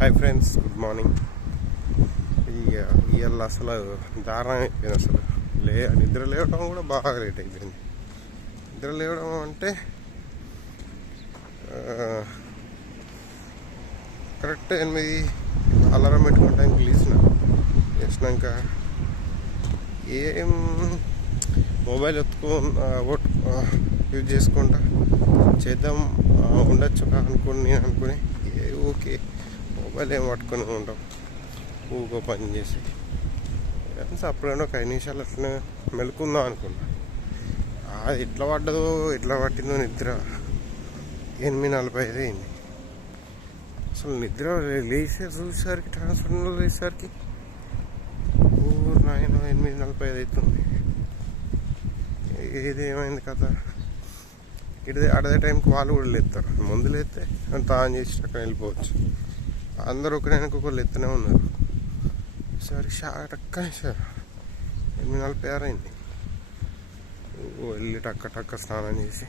Hi friends good morning ఇవాళ అసలు దారుణం అయిపోయింది అసలు. లే నిద్ర లేవడం కూడా బాగా లేట్ అయిపోయింది. నిద్ర లేవడం అంటే కరెక్ట్ ఎనిమిది అలారం పెట్టుకున్న టైంకి లేచిన. లేచినాక ఏం మొబైల్ ఎత్తుకో యూజ్ చేసుకుంటా చేద్దాం ఉండొచ్చు అనుకుని నేను అనుకుని ఏ ఓకే. మొబైల్ ఏం పట్టుకుని ఉంటాం ఊగో పని చేసి. అప్పుడైనా ఒక ఐదు నిమిషాలు అట్లనే మెలుకుందాం అనుకున్నా. అది ఎట్లా పడ్డదో ఎట్లా పట్టిందో నిద్ర. ఎనిమిది నలభై ఐదు అయింది. అసలు నిద్ర లేచే చూసేసరికి ట్రాన్స్ఫర్లో లేచేసరికి ఊరు నాయన ఎనిమిది నలభై ఐదు అవుతుంది. ఏది ఏమైంది కదా ఇదే అడదే టైంకి వాళ్ళు కూడా లేస్తారు ముందు లేస్తే అంత ఆన్ చేసి అక్కడ వెళ్ళిపోవచ్చు. అందరూ ఒకరికి ఒకళ్ళు ఎత్తనే ఉన్నారు. ఈసారి షాక్ సార్ ఎనిమిది నలభై ఆరు అయింది. వెళ్ళి టక్క టక్క స్నానం చేసి.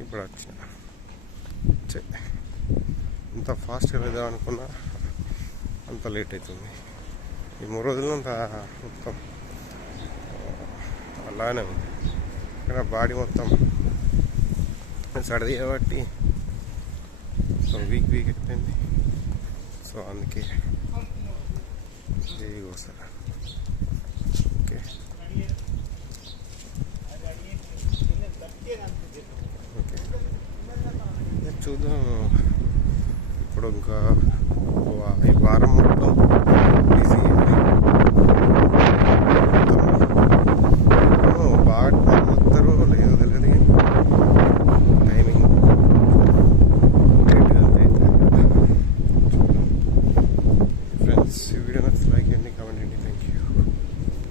ఇప్పుడు వచ్చిన. ఇంత ఫాస్ట్గా వెళ్దాం అనుకున్నా అంత లేట్ అవుతుంది. ఈ మూడు రోజులు అంత మొత్తం అలానే ఉంది. ఇక్కడ బాడీ మొత్తం సర్ది కాబట్టి మొత్తం వీక్ వీక్ అయిపోయింది సో అందుకే. ఇది వస్తారు ఓకే ఓకే చూద్దాం ఇప్పుడు ఇంకా